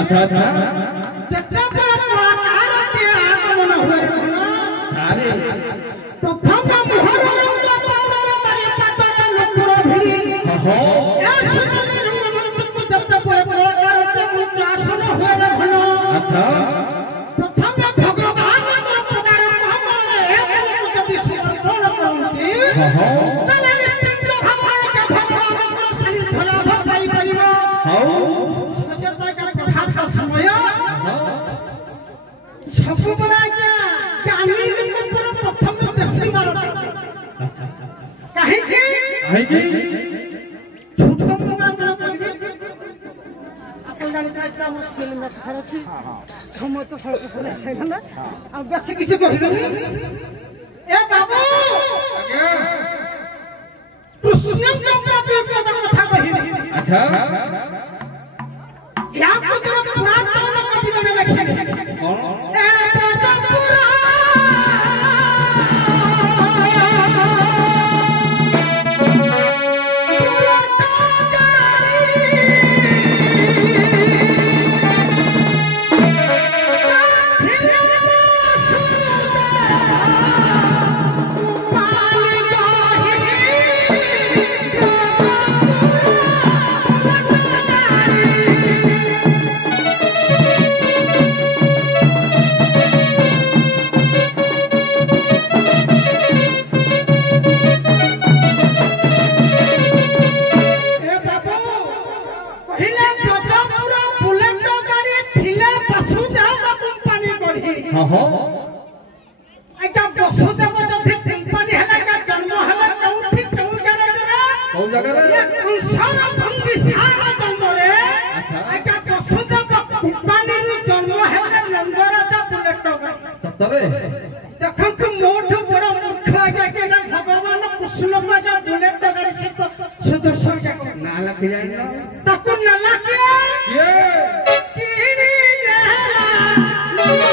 अच्छा अच्छा जत्ता कलाकार के आगमन हुए सारे प्रथम मोहर रंग पावर मारे पातर नुपुर भिड़ी हो ए सुंदर रंग मंच को जत्ता कलाकार के उच्च आसन हुए घन अच्छा प्रथम भगवान को पदार कमल एक लोक जदि समर्पण करंती हो तले निश्चित भाव के भगवान को सानिध्य लाभ पाई परिबो हो सजता का प्रभात समय सब बड़ा ज्ञानी लोग पर प्रथम बेसी मारता काहे के झूठ मुगा करबे अपन जानता इतना मुश्किल में सरसी समय तो सड़क से सही ना अब बच्चे किसी को कहबे ए बाबू आगे तू स्वयं का कथा कहि अच्छा या को तो पुरातन कवि में लिखे कौन ए राजा हो आइका वसुदेव जति कंपनी हला का जन्म हला कौठी कौन जगह रे कंसार बंदी सारा जन्म रे आइका वसुदेव कंपनी रे जन्म हला नंद राजा बुलेट सतरे देखो कि मोठ बड़ मूर्ख आगे के ना भगवान कृष्ण का बुलेट गाड़ी से सुदर्शन का नाला खिलाड़ी ताकू नला के ये कीड़ी नला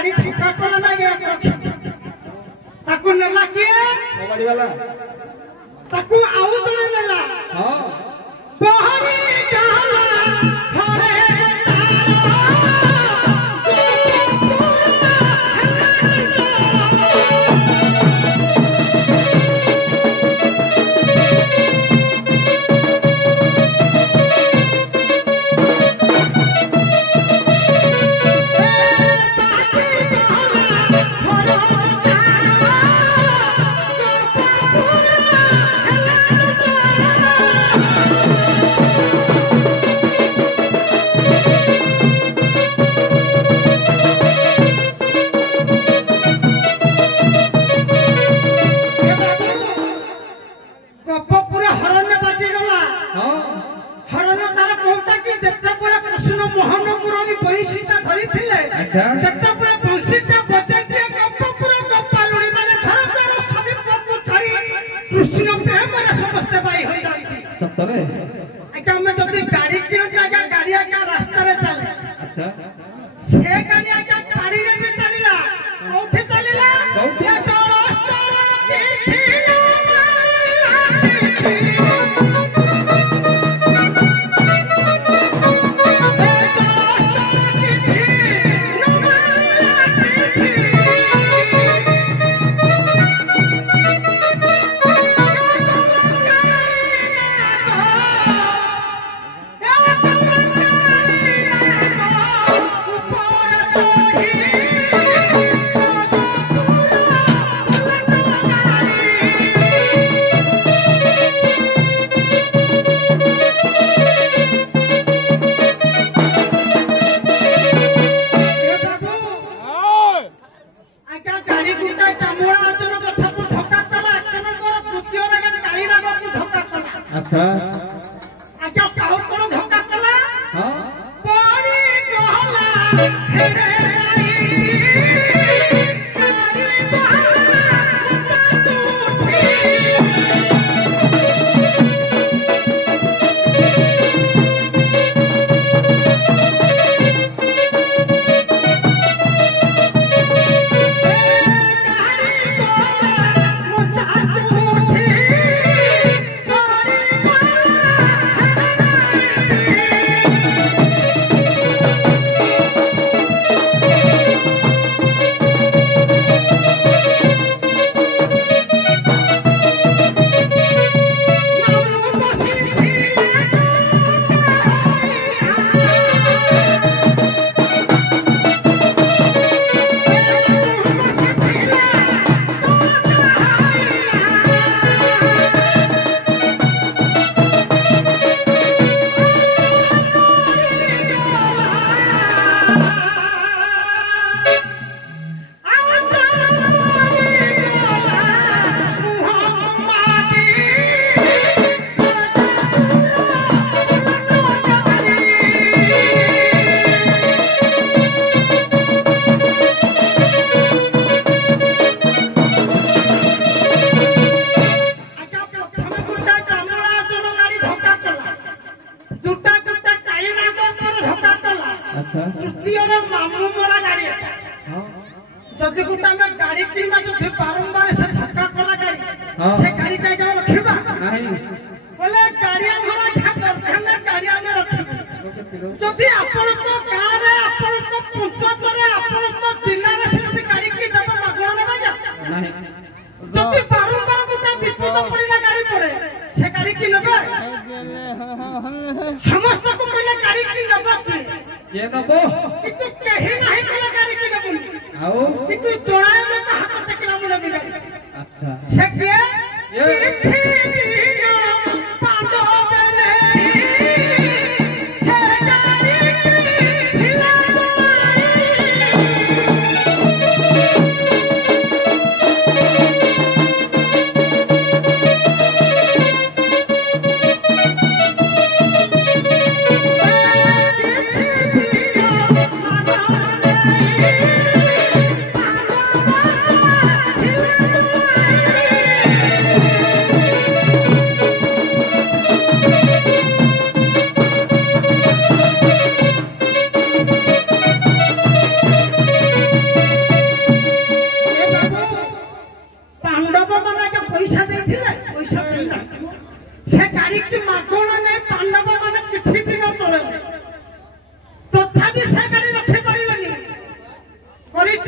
गाड़ी धक्का कला लागे ताकू नेला किए कबाड़ी वाला ताकू आउ तने नेला हां बहरी जाला हरे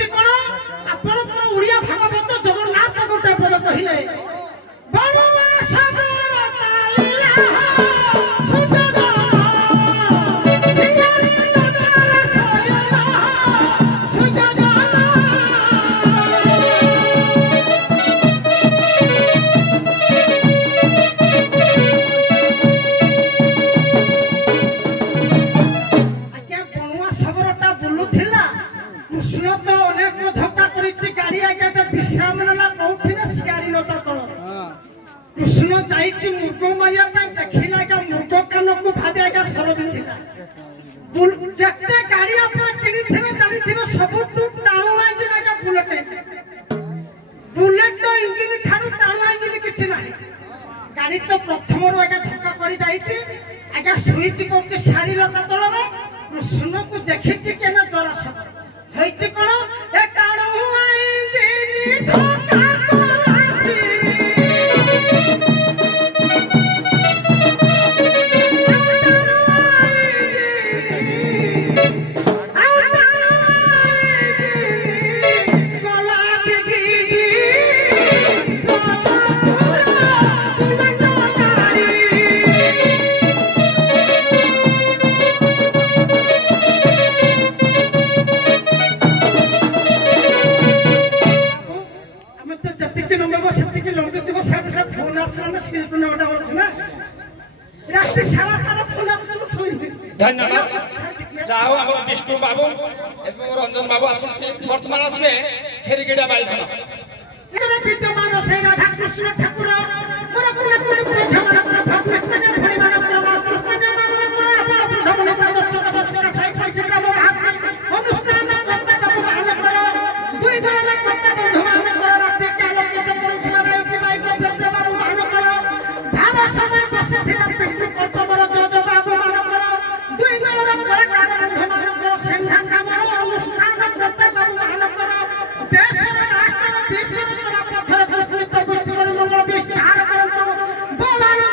ହେଇଛି କଣ ଆପଣଙ୍କର ଓଡ଼ିଆ ଭାଗବତ ଜଗନ୍ନାଥ ଗୋଟେ ପଦ କହିଲେ ବଳୁଆ ସବର ଚାଲିଲା ସୁଯୋଗ ସିଆରି ନଦର ସୟନ ସୁଯୋଗ କୃଷ୍ଣ ତ ଅନେକ ଧକ୍କା କରିଛି ଗାଡି ଆଜ୍ଞା ବିଶ୍ରାମ ନେଲା କୋଉଠି ନା ଶିକାରୀ ନଟା ତଳ କୃଷ୍ଣ ଯାଇଛି ମୃଗ ମାରିବା ପାଇଁ ଦେଖିଲା ଆଜ୍ଞା ମୃଗ କାନକୁ ଭାବି ଆଜ୍ଞା ସର ଦେଇଥିଲା ଯେତେ ଗାଡି ଆପଣ କିଣିଥିବେ ଜାଣିଥିବେ ସବୁଠୁ ଟାଣୁଆ ଇଞ୍ଜିନ ଆଜ୍ଞା ବୁଲେଟ ଇଞ୍ଜିନ ଠାରୁ ଟାଣୁଆ ଇଞ୍ଜିନ କିଛି ନାହିଁ ଗାଡି ତ ପ୍ରଥମରୁ ଆଜ୍ଞା ଧକ୍କା କରି ଯାଇଛି ଆଜ୍ଞା ଶୋଇଛି କୋଉଠି ଶାରୀ ଲତା ତଳରେ କୃଷ୍ଣକୁ ଦେଖିଛି କେନା ଜରା ସବ ହେଇଛି କଣ ଏ ଟାଣୁଆ ଇଞ୍ଜିନ ଧକ୍କା କଲାସି धन्यवाद जाओ हम विष्णु बाबू एवं रंजन बाबू आसिस्ते वर्तमान आसबे छेरिगेडा बालधन विद्यमान से राधा कृष्ण ठाकुर मोर कुल कुल कुल झमन भक्तस्तने परिवार प्रमाण कृष्ण मामले प्रभु प्रदर्शन दर्शक साई पैसे का भाषा अनुष्ठान करता बाबू मान करो दुई दल करता बंधु मान करो रात काल के परुवा राई की बाई को बाबू मान करो भाव समय बसे थिला पितृ कतबर जज बाबू मान करो दुई दल कलाकार बंधु मान करो संघा कामर अनुष्ठान करता बाबू मान करो देश राष्ट्र विश्व पथर कृष्ण विस्तार करନ୍ତୁ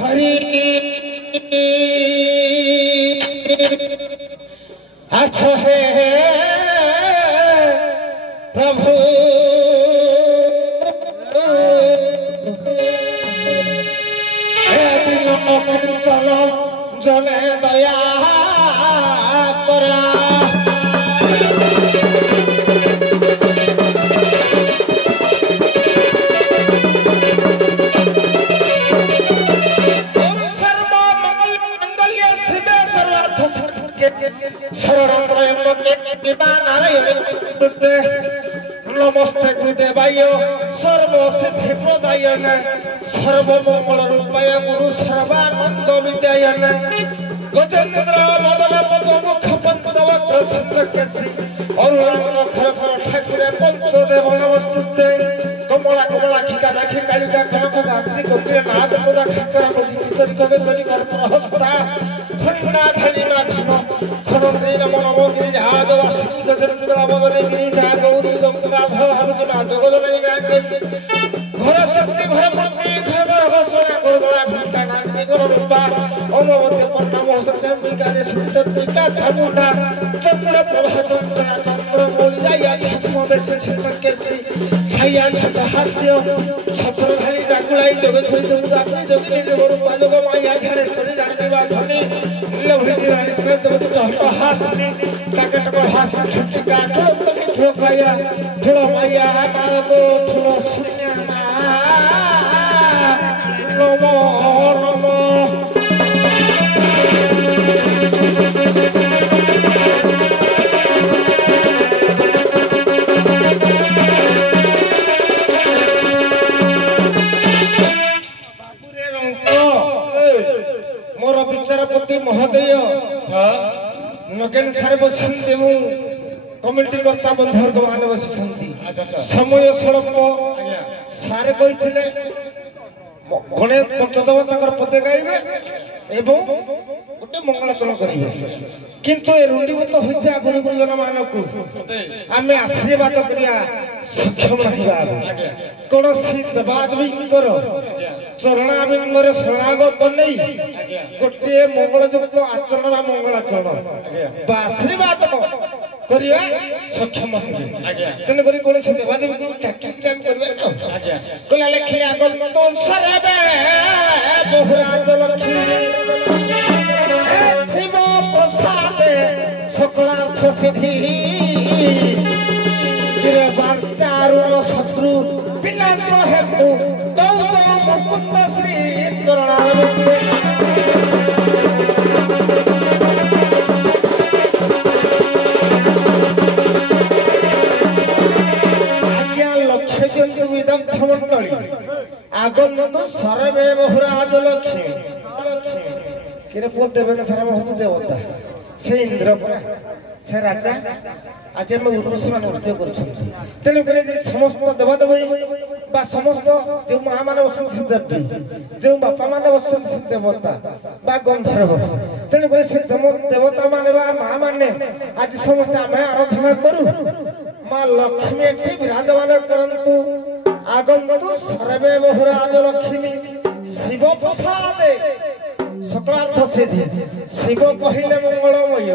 हरि आस है प्रभु चलो जने दया करा नमस्ते गुरुदेवाय सर्वसिद्धि प्रदायन सर्वमंगल रूपाय गुरु सर्वानंद विद्यायन गजेंद्र मदन पद्ममुख पंचवक्र चित्रकेशी अरुणांग खरखर ठाकुर पंचदेव नमस्ते कमला कमला खिका राखी कालिका कनक गात्री कोकिल नाद प्रदा खकरा मोदी किशोरी कवेशरी कर्पूर हस्ता खंडा धनिमा खन खनंद्री नमो नमो गिरिजाज वासिनी गजेंद्र मदन गिरिजा गौरी गंगाधर हरुणा जगदलनी गाके घर शक्ति घर पत्नी घर घर घोषणा गुरुदला घंटा नागनी गुरु रूपा अमरवती पन्ना मोहसत्या बिकारे सुचित बिका चामुंडा चंद्र प्रभा चंद्र चंद्र मोली जाया छत्म बेस चित्रकेशी छाया छत हास्य छत्रधारी जाकुलाई जोगेश्वरी जमुदात्री जोगिनी जोगरूपा जोग माया झाड़ेश्वरी जानिवासनी नीलभृति रानी देवती हट हासनी टाकटक हास छटिका ठोक ठोकाया ठोल माया मालको ठोल शून्य नमो नमो मोर विचारपति महोदय नगेन सारे बसंती मु कमिटी कर्ता बंधुवर्ग माने बसंती समय स्वल्प सारे कहिथिले गणे पंचदेवताकर पदे गाइबे एवं गोटे मंगलाचरण करिवे किंतु ए रुंडीभूत होइते गुरु गुरुजन मानकु आमे आशीर्वाद करिया सक्षम रहिबा कोनोसी देवादेवींकर चरणाबिंदरे शरणागत नै गोटे मंगलयुक्त आचरण बा मंगलाचरण बा आशीर्वाद करिया सक्षम हेबे तेन करी कोनोसी देवादेवी को टाकी काम करबे न कोला लेखि आगल तो सरबे बहुराज लक्ष्मी शिव प्रसाद सकलार्थ सिद्धि चारुण शत्रु विनाश हेतु दौद मुकुंद श्री चरणारविंद आज्ञा लक्ष्य जंतु विदग्ध मंडली आगंतु सर्वे बहुराज लक्ष्मी किरे पुत देवे सारा बहुत देवता से इंद्र परा से राजा आज हम उर्वशी मान नृत्य करुछंती तेनु करे जे समस्त देवदेवी बा समस्त जो मां माने वसन सिद्धि जो बापा माने वसन देवता बा गंधर्व तेनु करे से देवता माने बा मां माने आज समस्त आमे आराधना करू मां लक्ष्मी एठी विराजमान करंतु आगंतु सर्वे बहुराज लक्ष्मी शिव प्रसाद सकलार्थ सिद्धि शिव कहिले मंगलमय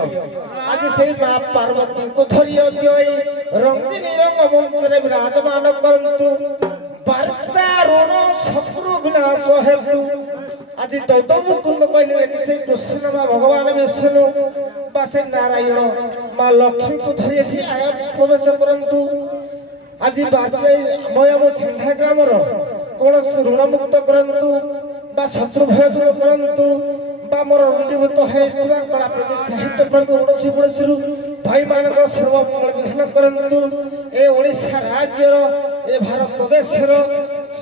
आज से मां पार्वती को धरियो दियोई रंगिनी रंग मंच रे विराजमान करंतु बारचा ऋण शत्रु विनाश हेतु आज दौद मुकुंद कहिले कि से कृष्ण बा भगवान विष्णु बा से नारायण मां लक्ष्मी को धरि एठी आया प्रवेश करंतु आज बारचा मयम सिंधा ग्रामर कोन ऋण मुक्त करंतु बा शत्रु भय दूर करंतु बा मोर रुंडीभूत हेस्तिबा कला प्रति साहित्य प्रति ओडसी पड़ोसीरु भाई मानकर सर्व मंगल विधान करंतु ए ओडिशा राज्यर ए भारत प्रदेशर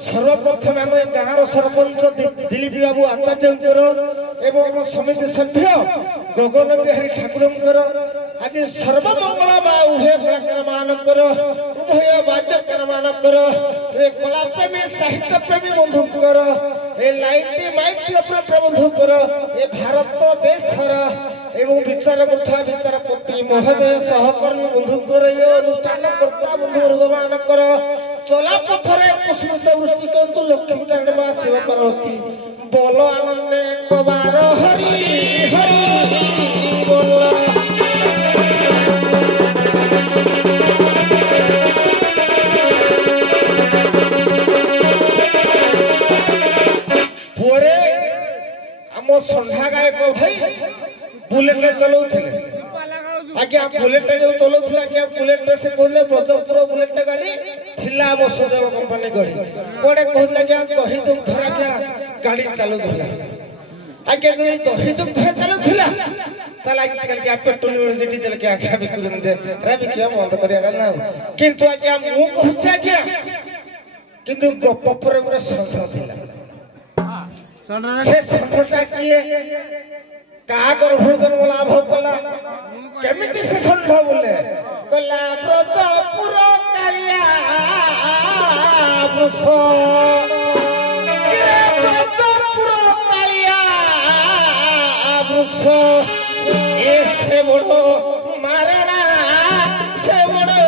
सर्वप्रथम आम गाँव सरपंच दिलीप बाबू आचार्यंकर एवं आम समिति सभ्य गगन बिहारी ठाकुरंकर आज सर्वमंगल बा उभय कलाकार मानकर उभय वाद्यकार मानकर ए कला प्रेमी साहित्य प्रेमी बंधुकर ए लाइट माइट प्रबंधुकर ए भारत देशर एवं विचार करता विचारपति महोदय सहकर्मी बंधुकर ए अनुष्ठान कर्ता बंधुवर्ग मानकर चला पथरे कुस्मित वृष्टि करतु लक्ष्मी नारायण मां शिव पार्वती बोलो आनंदे कबार हरि हरि बोलो पुरे आम संध्या गायक भाई बुलेट चलाउथिले आज्ञा बुलेट जो चलाउथिले आज्ञा बुलेट से कहले ब्रजपुर बुलेट गाड़ी थिला वसुदेव कंपनी गाड़ी कोडे कहले आज्ञा दही दुग्ध आज्ञा गाड़ी चालुथिला आज्ञा जो दही दुग्ध चालुथिला ताला आज्ञा पेट्रोल डीजल के आज्ञा बिकुन दे रे बिकिया बंद करिया ना किंतु आज्ञा मु कहछ आज्ञा किंतु गप पर गोटे संघ थिला से संघटा किए का गर्भजन लाभ कला केमिति से संघ बोले कला ब्रजपुर कालिया बुस रे ब्रजपुर कालिया बुस ऐसे बड़ो मारणा से बड़ो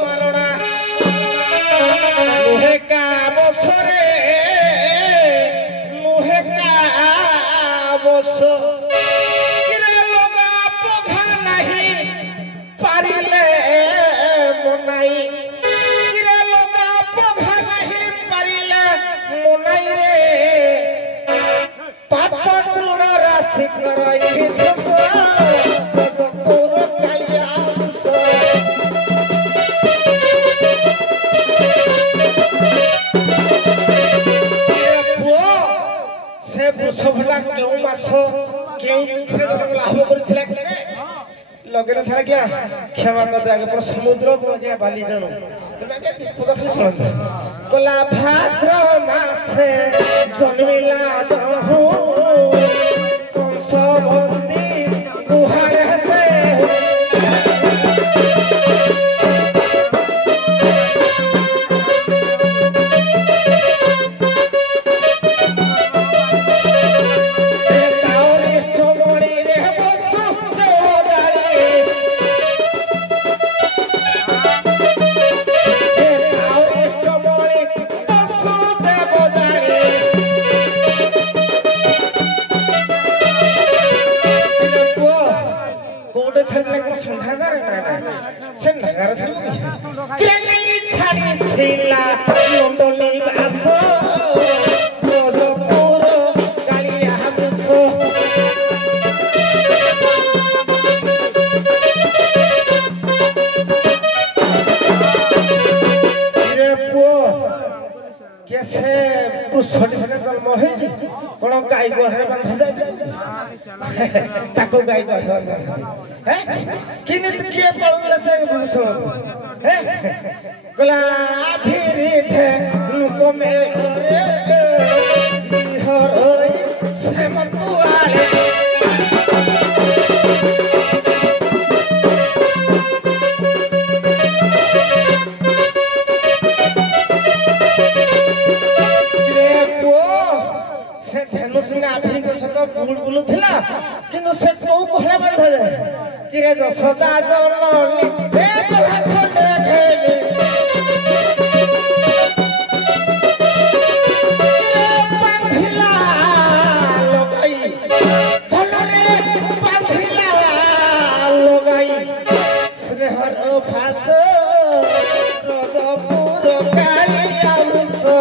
मारणा लोहे का बसरे किरे लोगा पोघा नहीं पारिले मोनाई किरे लोगा पोघा नहीं पारिले मोनाई रे पाप तृण राशि करई धस ब्रजपुर कालिया से वृषभला क्यों मास क्यों तिथिरे लाभ करथिला के लगेना सारा क्या क्षमा कर दे आगे पर समुद्र को क्या बाली जणो तुम के दीप देखले सुन कला भाद्र मासे जन्मिला जहू कंस बंदी गुहारे से कौन गाय गोहरे बंधा जाए ताको गाय गोहरे किने किए पड़ुला से भूसो कला फिरी थे नुको में रे बिहार से मतुआले बुलबुल थिला किनु से को पहला बांधा जाए कि रे जसोदा जननी हे तोहा खंडे घेली रे बांधिला लगाई धनरे बांधिला लगाई स्नेहर भास ब्रजपुर कालिया मुसो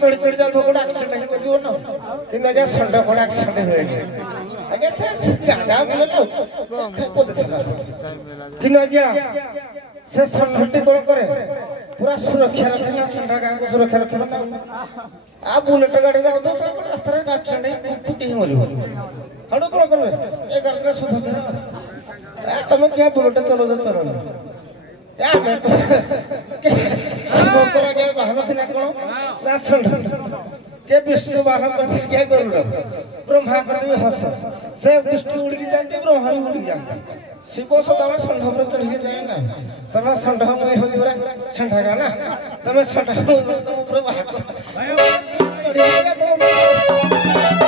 चढ़ी चढ़ी जाल भगोड़ा एक्सीडेंट नहीं करियो ना किंतु आगे संडा कोड़ा एक्सीडेंट होएगी आगे से गाजा बोले ना को देसला किंतु आगे से संडटी कोन करे पूरा सुरक्षा रखना संडा गां को सुरक्षा रखना ना आ बुलेट गाड़ी जाओ तो रास्ता रे एक्सीडेंट फुटी मरियो हडो कोन करबे ए गाड़ी सुधा तुम क्या बुलेट चलो या मैं तो शिव करा के बाहर थिला कोन ना संड के विष्णु बाहर कर क्या करू ब्रह्मा कर दियो हस से विष्णु उड़ी जानते ब्रह्मा भी उड़ी जानते शिव सदा संड पर चढ़ी जाए ना तमे संड में हो दिबरा संडा का ना तमे संड ऊपर बाहर चढ़ी गया तो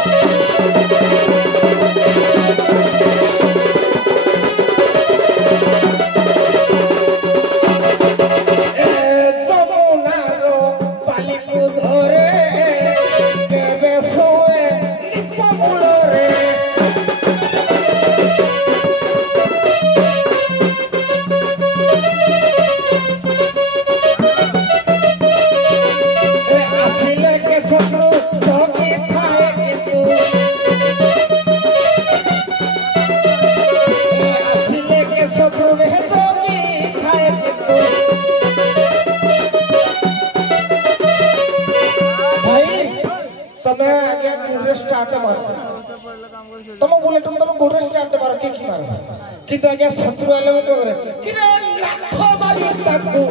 बुलेट तुम गोड़े स्टैंड मारो की मारो किंतु आज्ञा शत्रु आले मत करे किरे नाथ मारी ताकू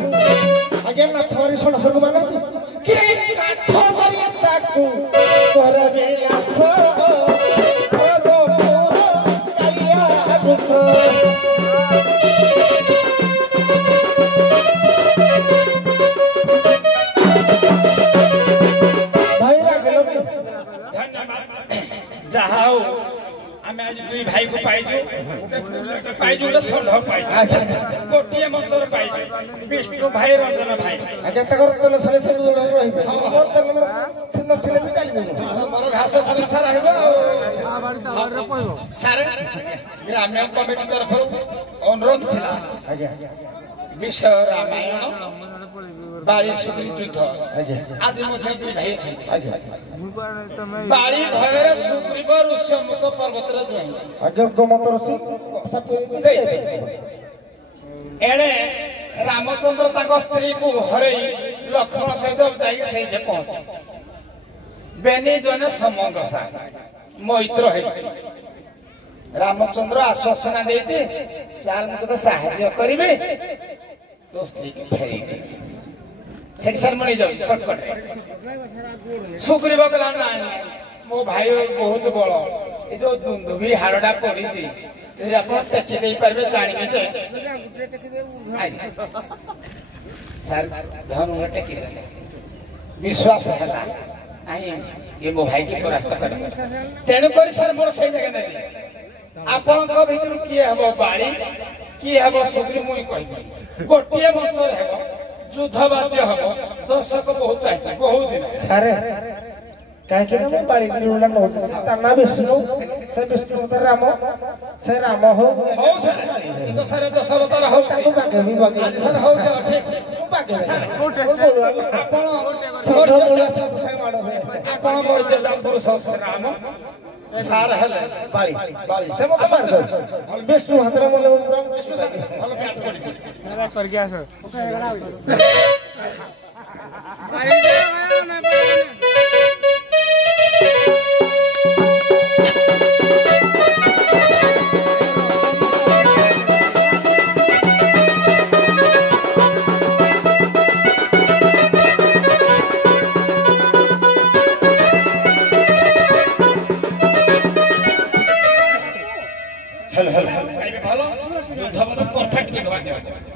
आज्ञा नाथ मारी सड़सर माने किरे नाथ मारी ताकू तोरा बेलास ओ गो पूरा कालिया गुस ଯାହାଉ ଆମେ ଆଜି ଦୁଇ ଭାଇକୁ ପାଇଛୁ ପାଇଛୁ ଗୋଟେ ଷଣ୍ଢ ପାଇଛୁ ଗୋଟିଏ ମଞ୍ଚରେ ପାଇଛୁ ବିଷ୍ଣୁ ଭାଇ ରଞ୍ଜନ ଭାଇ ଆଜ୍ଞା ତାଙ୍କର ତେଲ ସରେ ସେ ରହିବେ ମୋର ତେଲ ନଥିଲେ ବି ଚାଲିବେ ମୋର ଘାସ ସାରା ହେବ ଆଉ ସାରେ ଗ୍ରାମ୍ୟ କମିଟି ତରଫରୁ ଅନୁରୋଧ ଥିଲା ଆଜ୍ଞା ବିଷୟ ରାମାୟଣ ବାଳି ଯୁଦ୍ଧ ଆଜି ମଧ୍ୟ ଦୁଇ ଭାଇ ଅଛନ୍ତି ବାଳି ଭୟରେ ସୁଗ୍ରୀବ ଋଷ୍ୟମୁଖ ପର୍ବତର ଦ୍ରୋହୀ ଆଜ୍ଞା ଗୋମତର ଏଣେ ରାମଚନ୍ଦ୍ର ତାଙ୍କ ସ୍ତ୍ରୀକୁ ହରେଇ ଲକ୍ଷ୍ମଣ ସହିତ ଯାଇକି ସେଇଠି ପହଞ୍ଚେ ବେନି ଜଣେ ସମଙ୍ଗସା ମୈତ୍ର ହେବେ ରାମଚନ୍ଦ୍ର ଆଶ୍ୱାସନା ଦେଇଦିଏ ଚାଲ ମୁଁ ତୋତେ ସାହାଯ୍ୟ କରିବେ ତୋ ସ୍ତ୍ରୀକୁ ଫେରେଇବେ ସେଠି ସାର୍ ମୁଁ ନେଇଯାଉଛି ସର୍ଟକଟ୍ ସୁଗ୍ରୀବ କହିଲା ନାଇଁ ମୋ ଭାଇ ବହୁତ ବଳ ଏ ଯୋଉ ଦୁନ୍ଦୁଭି ହାଡ଼ଟା ପଡିଛି ଯଦି ଆପଣ ଟେକି ଦେଇପାରିବେ ଜାଣିବେ ଯେ ସାର୍ ଧନୁରେ ଟେକି ଦେଲେ ବିଶ୍ୱାସ ହେଲା ନାହିଁ ଇଏ ମୋ ଭାଇକି ପରାସ୍ତ କରିବ ତେଣୁକରି ସାର୍ ମୋର ସେଇ ଜାଗା ନେଲି ଆପଣଙ୍କ ଭିତରୁ କିଏ ହେବ ବାଳି କିଏ ହେବ ସୁଗ୍ରୀବ ମୁଁ କହିବି ଗୋଟିଏ ମଞ୍ଚରେ ହେବ ଯୁଦ୍ଧ ବାଦ୍ୟ ହବ ଦର୍ଶକ ବହୁତ ଚାହିଁଛନ୍ତି ବହୁତ ଦିନ ସାରେ କାହିଁକି ନା ମୁଁ ବାଳି ବିରୁଡା ନଉଛି ତା ନା ବିଷ୍ଣୁ ସେ ବିଷ୍ଣୁ ରାମ ସେ ରାମ ହଉ ହଉ ସାର୍ ସେ ତ ସାର୍ ଦଶାବତାର ହଉ ତାକୁ ବାଗେବି ବାଗେବି ସାର୍ ହଉ ଯାଅ ଠିକ ମୁଁ ବାଗେବି ଆପଣ ସଢ ମୂଳ ସବୁ ସେ ମାଡ ହୁଏ ଆପଣ ମର୍ଯ୍ୟାଦା ପୁରୁଷ ରାମ ସାର୍ ହେଲେ ବାଳି ବାଳି ସେ ମତେ ମାରିଦେବ ବିଷ୍ଣୁ ହାତରେ ମଲେ ପୁରା ବିଷ୍ଣୁ ସାର୍ ଭଲ ପ୍ୟାଣ୍ଟ ପଡ଼ିଛି କରିକି ଆସ ଭଲ ଯୁଦ୍ଧ ମଧ୍ୟ ପରଫେକ୍ଟ ଯୁଦ୍ଧ ବାଦ୍ୟ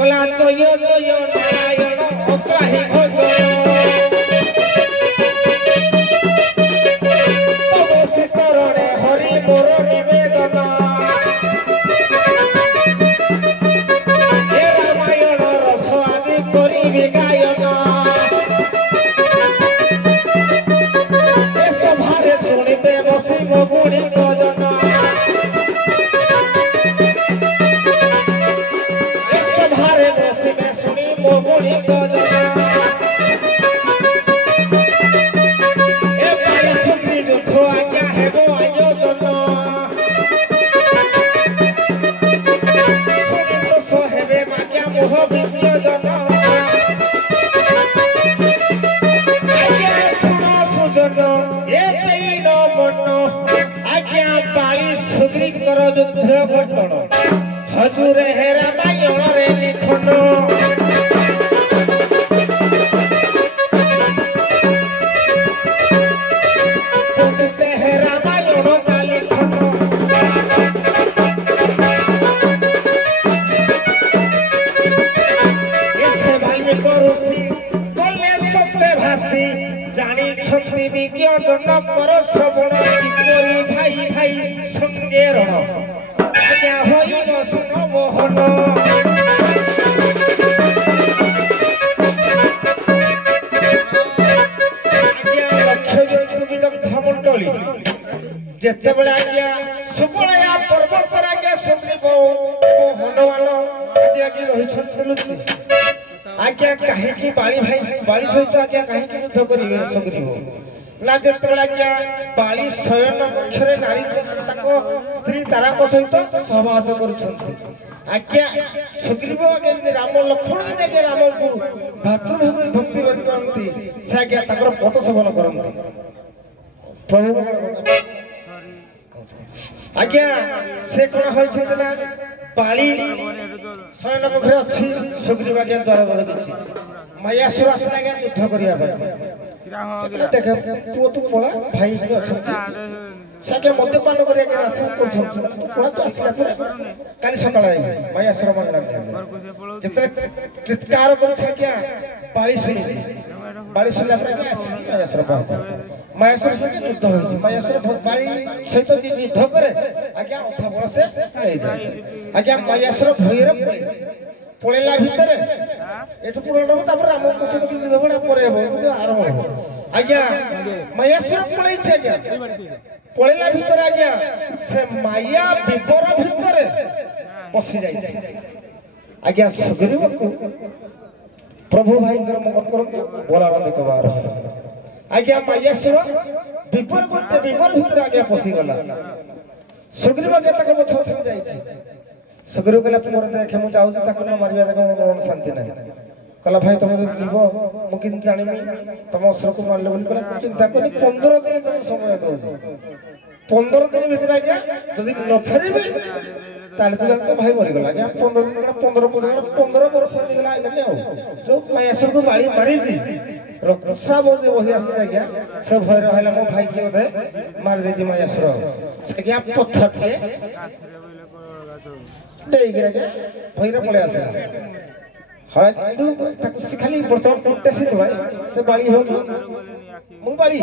গলা জয় জয় নারায়ণ অগ্রাহী ভজ তব শীতরণে হরি মোর নিবেদন হে রামায়ণ রস আদি করিবি গায়ন এ সভারে শুনিবে বসিব গুণী গজন যুদ্ধ ঘটন হজুরে হে রামায়ণ রে লিখন পণ্ডিতে হে রামায়ণ তা লিখন এসে বাল্মীক ঋষি গলে সত্যে ভাসি জানিଛନ୍ତି ବିଜ୍ଞ ଜନକର ଶ୍ରବଣ संगे रण आज्ञा होइल सुन मोहन आज्ञा लक्ष्य जंतु विदग्ध मंडली जेते बेले आज्ञा सुबलया पर्वत आज्ञा सुग्रीव एवं हनुमान आज्ञा की रही लुचि आज्ञा कहीं बाली सहित आज्ञा कहीं युद्ध करेंगे सुग्रीव ना जिते आज्ञा बाली शयन कक्ष नारी स्त्री तारा सहित सहवास कर आज्ञा सुग्रीव आज्ञा राम लक्ष्मण आज्ञा राम को भातृभाव भक्ति करती से आज्ञा पद सेवन करते प्रभु आज्ञा से कौन होती ना बाली शयन कक्ष अच्छी सुग्रीव आज्ञा द्वारा बोल देखी मायासुर आसला आज्ञा युद्ध करने देखे पुओ तू पड़ा भाई अच्छा मद्यपान कर तो आसला काली सकाल मायासुर मन जितने चित्कार कर बाली शुणी शुणला मायासुर मायासुर सहित युद्ध हो मायासुर बाली सहित युद्ध करे आज्ञा अथा बल से आज्ञा मायासुर भयर पड़ेला भितर एठू पुराण राम सहित युद्ध आरंभ हो आज्ञा मायासुर पड़े आज्ञा पड़ेला भितर आज्ञा से माया विवर भितर पशि जाए आज्ञा सुग्रीव को प्रभु भाई मंगल कर बलारंभ कबार आज्ञा मायासुर विवर गोटे विवर भितर आज्ञा पशि गला सुग्रीव आज्ञा तक पछ जाए सुग्रीव कहला पुअर देखे मु जाऊ ताको न मारिया तक मन शांति नहीं कहला भाई तुम जीव मु किन जानिमी तुम असुर को मारले बोली कहला चिंता करी 15 दिन तुम समय दो 15 दिन भीतर आज्ञा यदि न फेरिबे ताले तो भाई मरि गला आज्ञा 15 दिन 15 वर्ष हो गला आइले हो जो मायासुर को बाली मारी जी रक्तस्राव जे वही आसी आज्ञा से भय रहला मो भाई के ओदे मार देजी मायासुर आज्ञा पत्थर भैर पड़े आसला खाली बर्तमान गोटे सीट भाई से बाड़ी हो मु बाड़ी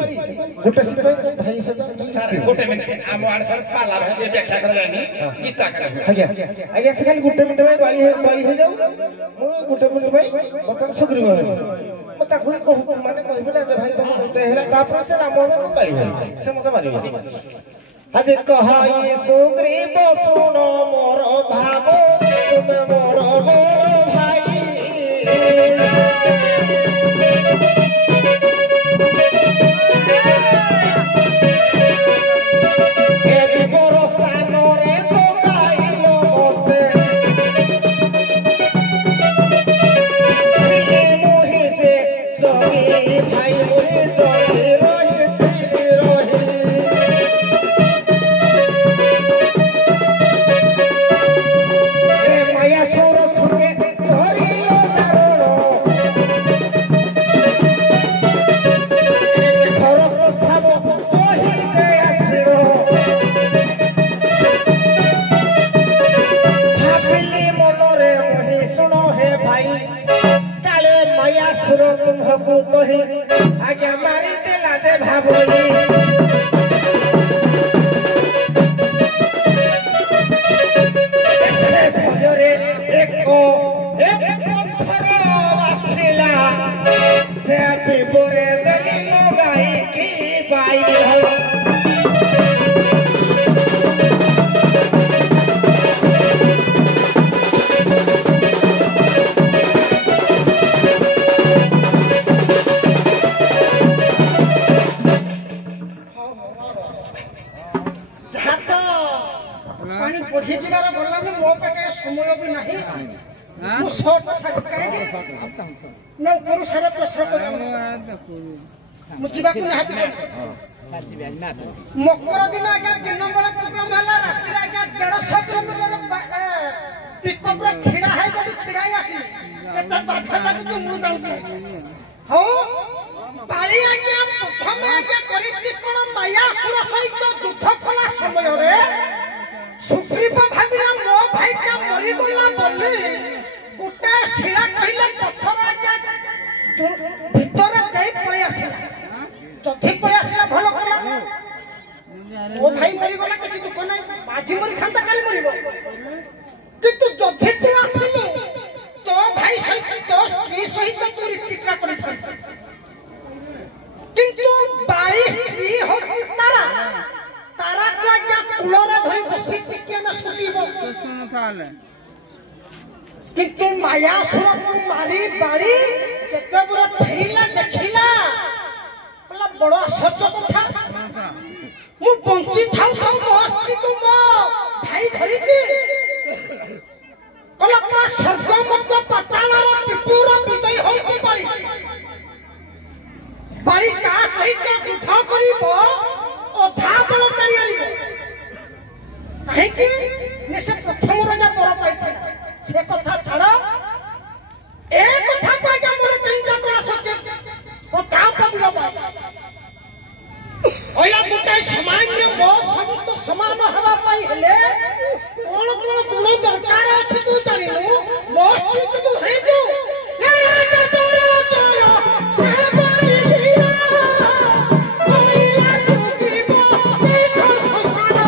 गोटे सीट भाई सर गोटे मिनिट आम आड़ सर पाला भाई व्याख्या कर जानी गीता कर आज्ञा आज्ञा से खाली गोटे मिनिट भाई बाड़ी हो जाऊ मु गोटे मिनिट भाई बर्तमान सुग्रीव हो मत कोई को माने कहबे ना भाई तुम होते हैला तापर से राम में बाड़ी हो से मत मारिबे आज कहाई सुग्रीव सुनो मोर भाव तुम मोर भाई स्थान रे तो गाइलो मते मोहि से जगी भाई मोहि जगी रही तो ही आज्ञा मारी देला जे भाबोली ऐसे भजरे एक पत्थर वासिला से विवरे देली लगाई की बाई हो समय भी नहीं शॉर्ट सारा प्रश्न मकर दिन आज्ञा दिन बेला प्रोग्राम है राति आज्ञा 150 किलोमीटर पिकअप छिड़ा है छिड़ाई आसी बाधा लगुच मुझे जाऊँ हाँ बाली आज्ञा प्रथम आज्ञा कर मायासुर सहित युद्ध कला समय सुग्रीव भाविला मो भाई क्या मरीगला बोली गोटे शिला कहले पत्थर आज्ञा भीतर दे पळी आसला जथि पळी आसला भलो कला ओ भाई मरी गला किछि दुख नै माझी मरी खांता काली मरिबो किंतु जथे तू आसिलु तो भाई सहित तो स्त्री सहित तू रीतिक्रा करि थांत किंतु बाई स्त्री होची तारा तारा को क्या कुलरा धरि बसी चिके न सुटिबो सुन थाले किंतु माया सुर को मारी बाई जते बुरा फेरिला देखिला पला बड़ा सच कथा मु बंची थाउ थाउ मस्ती को मो भाई धरी जी कला का स्वर्ग मत पतालर पिपुर विजय होई बाई बाई चा सहित जुद्ध करिबो ओधा बल करी आइबो काहे कि निसे प्रथम रजा पर पाइथिला से कथा छाड़ ए कथा पाइका मोर चिंता करा सके ओ ता पदिलो बाई ओला गुटे सामान्य मो सब तो समान हवा पाई हेले कोन कोन गुण दरकार अछि तू जानिनु मोस्ती तू हे जो ए चोरो चोरो से बारी हीरा ओइला सुखीबो देखो संसार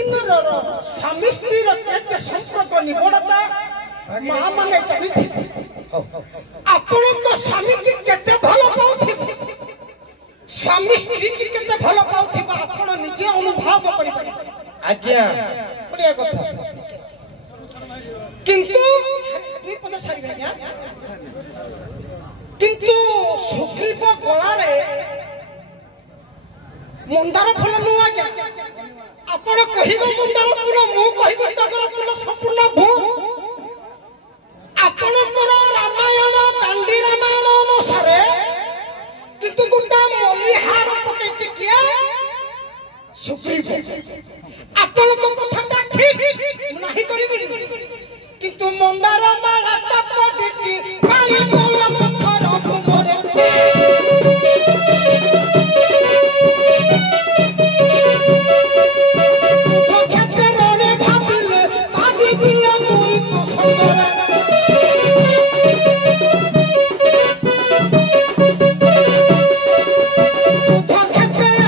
स्वामी स्त्री केते संपर्क निबड़ता मां माने चली आपण तो स्वामी की केते भलो पाउथि स्वामी स्त्री की केते भलो पाउथि आपण निजे अनुभव करि पारि आज्ञा बढ़िया कथा किंतु दुई पद सारी आज्ञा किंतु सुग्रीव गला रे मंदार फल नु आज्ञा आपण कहिबो मंदार फूल मु कहिबो टगर फूल संपूर्ण भू आपणकर रामायण दांडी रामायण अनुसारे किंतु गुंडा मलिहार पकेछि किया सुग्रीव आपण को कथा ठीक नाही करिबि किंतु मंदार माला पडिछि पाली कोला पत्थर भूमरे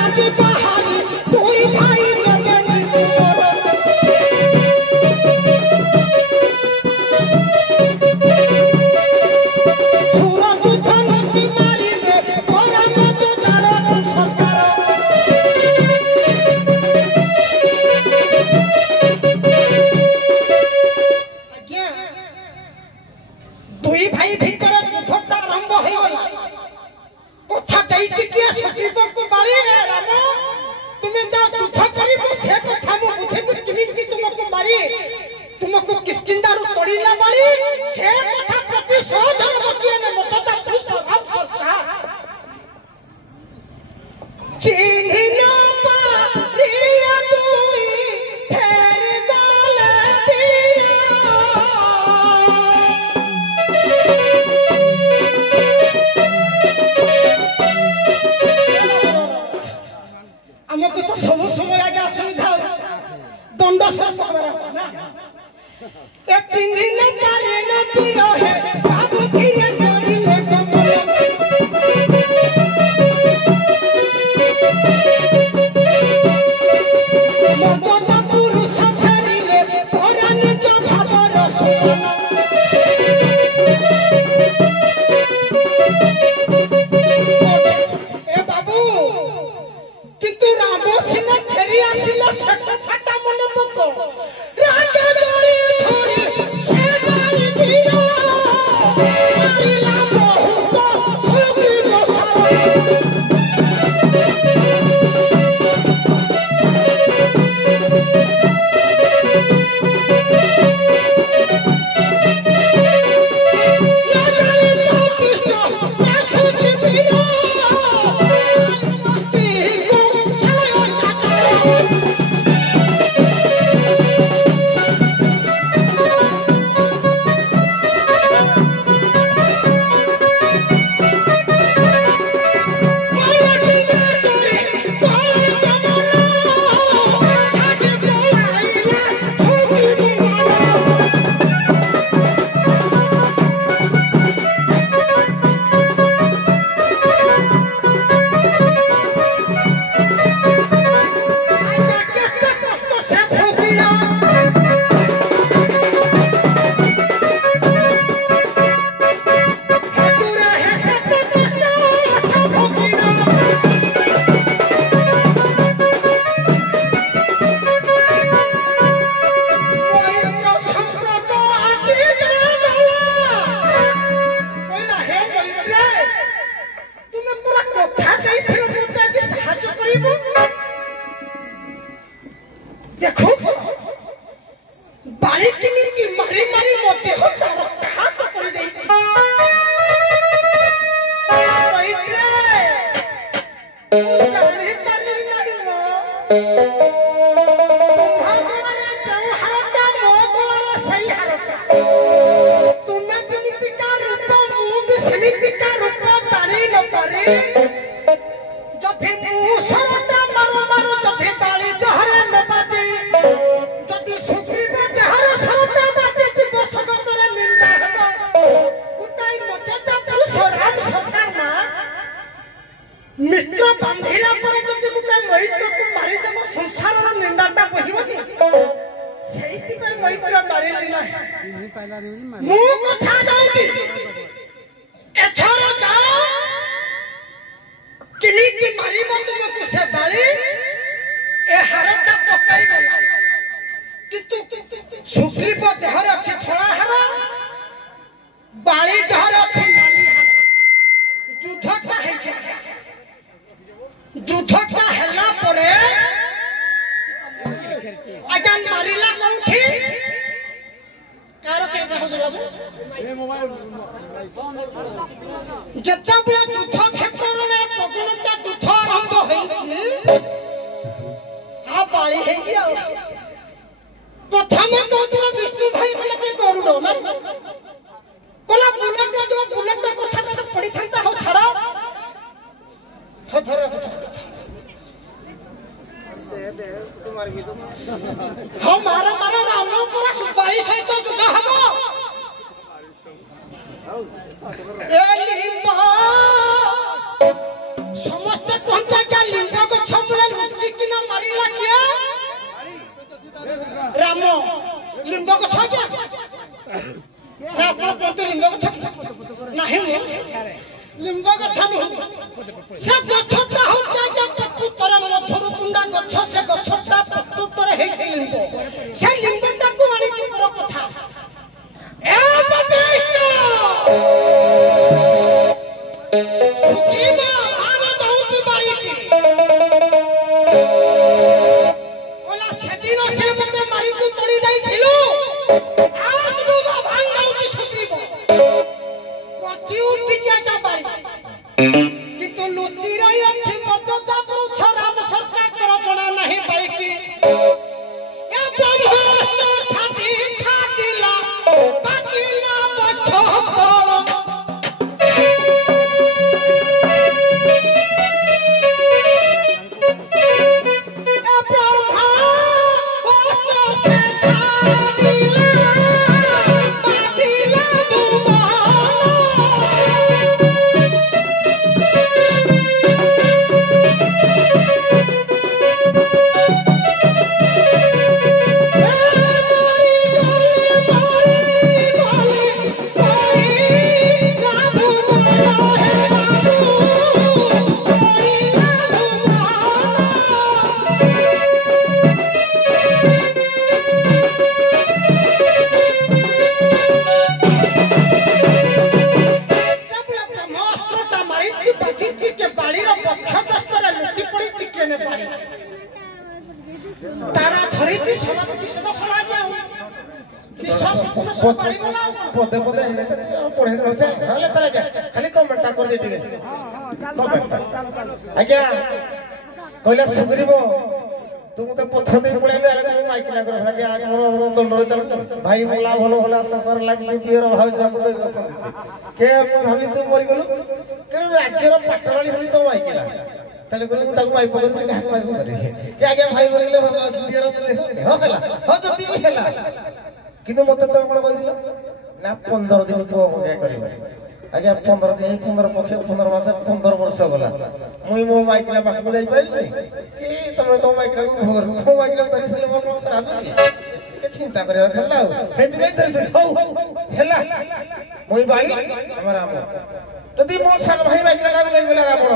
आज तुमको किसकिंदारू तोड़ीला बाली से कथा प्रतिशोध बकिए ने मतदा पुरुष राम सरकार चिन्ह ना पारिया दुई फेर गला बिया हमको तो सब समय आगे असुविधा दंड सब पकड़ा ना ए चिन्ह न पारे न पियो है बाबू धीरे करिले कमल मर्यादा पुरुष फेरिले परान जो भावर सुमन ए बाबू किंतु राम सिंह फेरी आसिला सठ ठाटा मन पको राजा जोरी थोड़ी से गाई बिना मारिला बहुत सुबी बसावा ना जाने तो कृष्ण ना सुधी बिना देखो बाली किमिति मारी मारी मोते होता हाथ कर देई छी पवित्र जाने पाली नहीं हो भगवान जाऊ हरटा मो गोला सही हरटा तुम जमिति का रूप मु भी समिति का रूप जानी न पारे जथि मु सरटा मारो मारो जथि बाली दहरे न बाजे जदि सुग्रीव देहर सरटा बाजे जीव जगतरे निंदा हेबो गुटाई मर्यादा पुरुष राम सरकार ना मित्र बांधिला पर जदि गुटा मैत्र को मारी देबो संसार रो निंदाटा बहिबो कि सेहिति पे मैत्र मारिली ना मु कथा जाउची एथरा जाओ किमिति मारिबो तुमको से बाली ए हारटा पकाई देला किंतु सुग्रीव देहर अछि थोड़ा हार बाली देहर अछि नाली हार युद्धटा है युद्धटा हल्ला परे अजन मारिला कोठी कार के कहू बाबू ए मोबाइल जत्ता बे युद्ध क्षेत्र रे पगलटा युद्ध आरंभ होईछि आ बाली है जी प्रथम कहतला विष्णु भाई बोले के गरुड़ ना कोला बुलेट जो बुलेट कथा तो पड़ी थांता हो छाड़ा हो धरे दे तुम्हारे भी तो हम मारा मारा राम पूरा सुपारी सहित जुदा हबो ए लिंबा समस्त कोंटा का लिंबा को छमला लुचि किना मारिला किया राम लिंब को छजा राम को लिंब को छजा नहीं लिंब को छनु से गछटा हो जाय पुत्र मधुर कुंडा गछ से गछटा पुत्र हे लिंब से लिंबटा को आनी चित्र कथा ए बबिष्ट सुखीमा भारत होची बाई की कोला सेदिनो से मते मारी तू तोड़ी दई थिलु କିନ୍ତୁ ଲୁଚି ରହି ଅଛି ମର୍ଯ୍ୟାଦା ପୁରୁଷ ରାମ ସରକାରଙ୍କର ଜଣା ନାହିଁ ପାଇକି ଏ ବ୍ରହ୍ମାସ୍ତ୍ର ଛାତି ଛାତିଲା ବାଜିଲା ପଛ ତଳ ଏ ବ୍ରହ୍ମାସ୍ତ୍ର ସେ ଛାତିଲା ବାଜିଲା पदे पदे पढ़े खाली कमेंटा कर दे आज्ञा कहला सुधरब तुम तो पथर दे पड़े माइक ना कर भाई बोला भल भला संसार लगे दिहर भाव के भावी तू मरी गलु तेणु राज्यर पाटराणी भली तो माइकला ताले को माइक पकड़ माइक करी कि आज्ञा भाई मरी गले दिहर हो जल्दी भी हेला किंतु मत तुम कौन बोल ना 15 दिन पुआ क्या कर आज्ञा 15 दिन 15 पक्ष 15 मास 15 वर्ष गला मुई मो माइकला पाखु जाई पाइली कि तुम तो माइकला को भोर तो माइकला धरि सले मन खराब के चिंता करे रखला हेति नहीं धरि हो हेला मुई बाली हमर राम यदि मो सन भाई माइकला का लई गेला रावण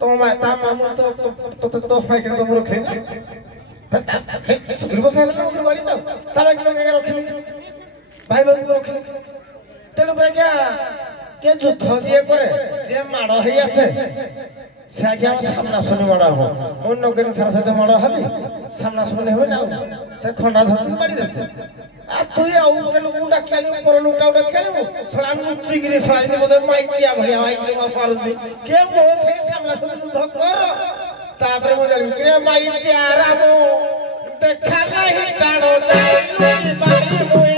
तो ता मामू तो माइकला तो रखे सुग्रीव साहेब ना उन वाली ना सब एक लोग रखिले भाई लोग रखिले तेनु करे क्या के युद्ध दिए करे जे माड़ होई आसे से आगे हम सामना सुनी माड़ हो उन नगर सारा साथे माड़ हबी सामना सुनी होय ना से खंडा धरती मारी देते आ तू आउ के लोग डाकियाली पर लोग डाकियाली सळा मुच्ची गिरी सळा दे मते माइकिया भलिया माइक मारुची के मो से सामना सुनी युद्ध कर तापरे मो जानि के माइची आरामो देखा नहीं तारो जाई बारी मोए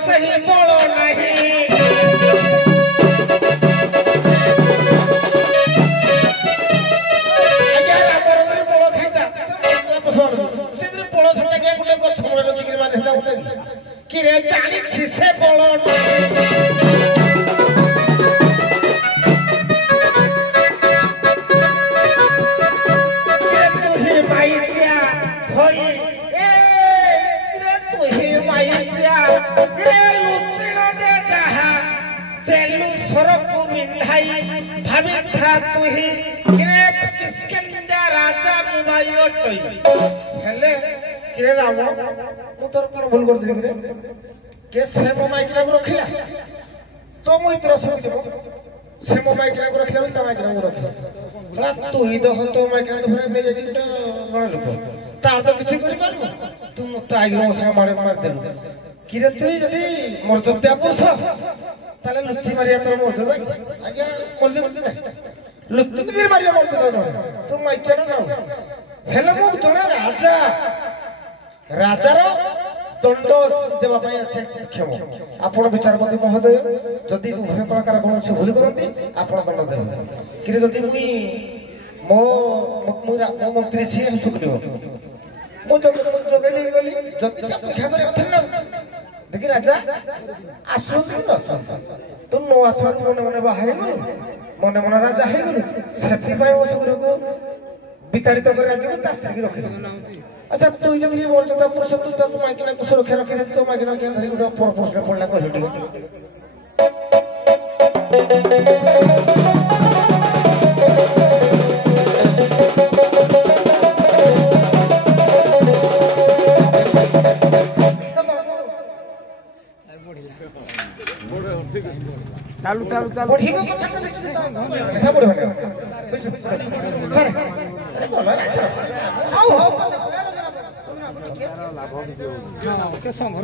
सही बोलो नहीं अगर आपरे बोलो थाइता पसंद सेदरे बोलो थाइता के गुटे गछ मोरे चिकरी माने था उठे कि रे जानी छी से बोलो भाभी था तू ही किसके राजा मुबाइयो टई हेले किरे राम मु तोर कोन भूल कर दिली रे के से मो माइक ला रखिला तो मु इतर सक देबो से मो माइक ला रखिला त माइक ला रखिला रा तू ही दो तो माइक ला भरे ले जाई तो बड़ लोक तार तो किछि करि पारबो तू मत आइलो से मारे मार देलु किरे तू जदी मर्यादा पुरुष ताले लुच्ची मारिया तोर मर्यादा आज्ञा बोलली लुच्ची गिर मारिया मर्यादा तू माइचा ना हेले मु जने राजा राजार दंड देवा पई अछि क्षम आपण विचारपति महोदय जदि उभय कलाकार कोन से भूल करंती आपण दंड देबे कि जदि मुई मो मंत्री छी सुकरियो मो जगै दे गली जदि सब लिखा करे कथन ना देखि राजा आसुन न आसुन तू नो आसुन मने मने बाहाई गलु मने मने राजा हे गलु सेति पय ओ सुग्रीव को विताड़ित कर राज्य को दास की रखे अच्छा तू जब ये मर्यादा पुरुष तू तो माइकना को सुरक्षा रखे तो माइकना के धरि गुडा पर प्रश्न पड़ला कहलु चालू चालू चालू बढ़ी को कथा तो निश्चित ऐसा बढ़ होने सर अरे बोलो ना सर आओ हो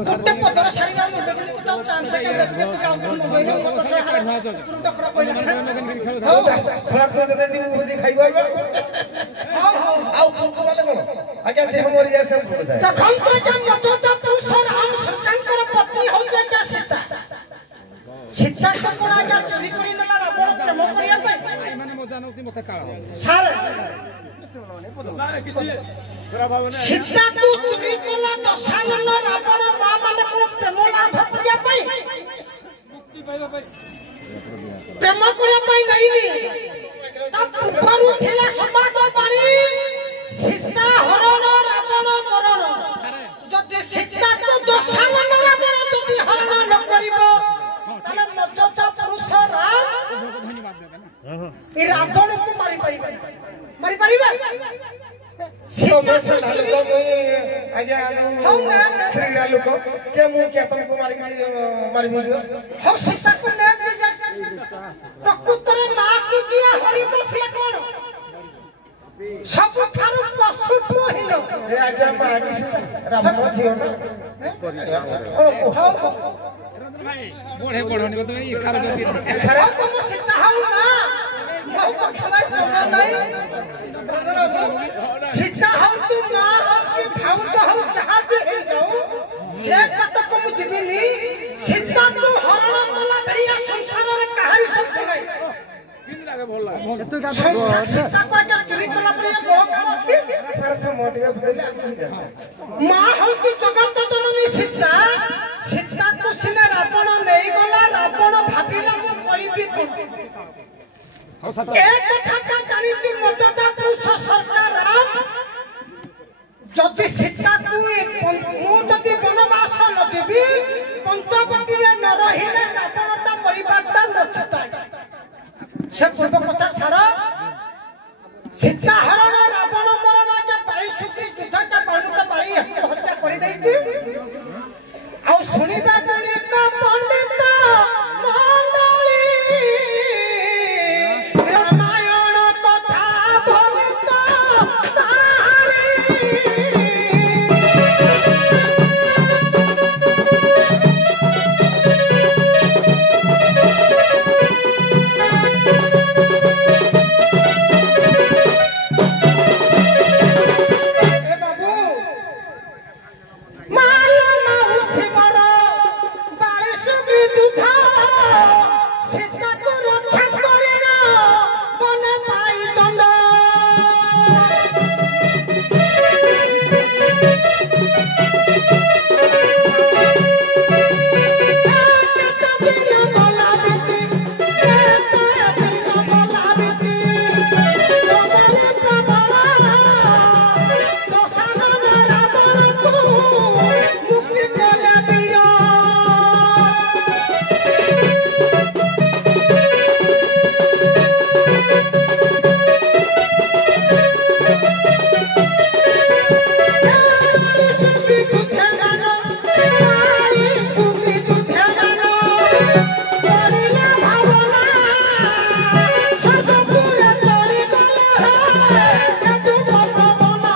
कुत्ते पदर सारी जान बेबी तो चांस के देखते तो काम कर मोबाइल में से कुंडा खरा कोई हो खराब तो दे दी वो खाइबा आओ हो आओ को वाले बोलो आगे जे हमर ये सब हो जाए तखन तो जन नचोता पुरुष राम शंकर पत्नी हो जे क्या सीता सीता को कोना जा चोरी करी नला रावण प्रेम करिया पे ମାନେ ମୋ ଜାନୁତି ମତେ କାଳ सर सीता को चोरी कला दशानन रावण मां माने को प्रेम लाभ करिया पे प्रेम करिया पे नहीं ता पूर्वरु थिला संवाद बाणी सीता हरण रावण मरण जदि सीता को दशानन रावण जदि हरण न करिबो ताले मर्यादा पुरुष राम ଧନ୍ୟବାଦ ଦେବେ ନା ए रावण को मारी परिबा सीता को चोरी आगे हौ ना श्री लोक के मु के तुमको मारी दियो हम सीता को ने जे प्रकृतर मां की जिया हरिब से कोन सब थारु पशु तो हिलो ए आगे मागी रावण झियो ना ରଞ୍ଜନ ଭାଇ ବଢେ ବଢଣି ତମେ ଇ କାର ଯଦି सर तुम सीता हौ ना यौ पखवा सोना नहीं सीता हौ तू मां हौ कि भाउज हौ जहां भी हे जाऊ से कटक मु जिबिनी सीता को हरण कला भैया संसार रे कहानी सब नहीं सीता को जो चोरी कला भैया बो काम छी सर से मोटिवे बुझले मां हौ कि जगत जननी सीता सीता को सिने रावण नहीं गला रावण भाबिला मु करिबी कोन एक कथा जानिछि मर्यादा पुरुष सरकार राम जदि सीता को मु जदि वनवास न जीवी पंचवटी रे न रहिले रावणटा मरिबाटा नचिता से पूर्व कथा छाड़ सीता हरण रावण मरण जे बाई सुखी युद्ध का बाणुता बाई हत्या करि दैछि आ सुनिबा कोनी का पंडित मंडली रामायण कथा भवित तारी ए बाबू माल माउसी मर बाई सुग्री जुधा सीता को रक्षा करे ना बन पाई चंड मुक्ति कोला बीरा सुग्री जुधा गानो मारी सुग्री जुधा गानो करिला भावना सदपुर चली गला सदु भवना